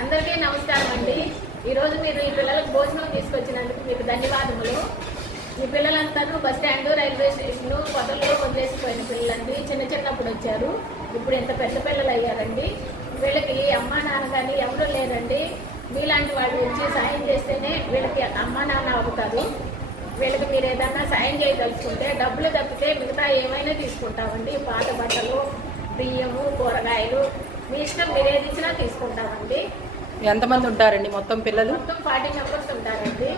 అందరికీ నమస్కారం అండి. ఈరోజు మీరు ఈ పిల్లలకు భోజనం తీసుకొచ్చినందుకు మీకు ధన్యవాదములు. ఈ పిల్లలంతా బస్ స్టాండ్, రైల్వే స్టేషన్, పొదల్లో వదిలేసిపోయిన పిల్లలండి. చిన్నప్పుడు వచ్చారు, ఇప్పుడు ఎంత పెద్ద పిల్లలు అయ్యారండి. వీళ్ళకి అమ్మా నాన్న కానీ ఎవరు లేరండి. మీలాంటి వాళ్ళు వచ్చి సాయం చేస్తేనే వీళ్ళకి అమ్మా నాన్న అవుతారు. వీళ్ళకి మీరు ఏదన్నా సాయం చేయదలుచుకుంటే డబ్బులు తప్పితే మిగతా ఏమైనా తీసుకుంటామండి. పాత బట్టలు, బియ్యము, కూరగాయలు మీ ఇష్టం, మీరు ఏది ఇచ్చినా తీసుకుంటామండి. ఎంతమంది ఉంటారండి మొత్తం పిల్లలు? మొత్తం 40 మెంబర్స్ ఉంటారండి.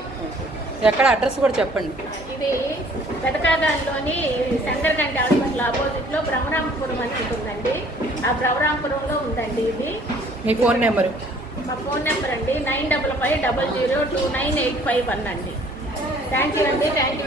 ఎక్కడ అడ్రస్ కూడా చెప్పండి. ఇది పెదకాగాల్లోని శంకర్ గంటి హాస్పిటల్ ఆపోజిట్ లో బ్రహ్మరాంపురం అని ఉంటుందండి. ఆ బ్రహ్మరాంపురంలో ఉందండి ఇది. మీ ఫోన్ నెంబరు? మా ఫోన్ నెంబర్ అండి 9550029851 అండి. థ్యాంక్ యూ అండి. Thank you.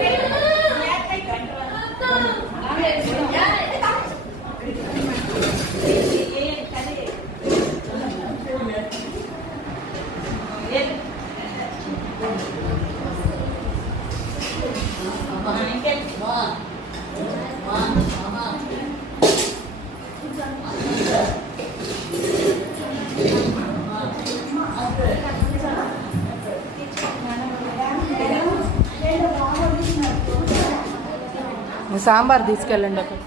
సాంబార్ తీసుకెళ్ళండి అక్కడ.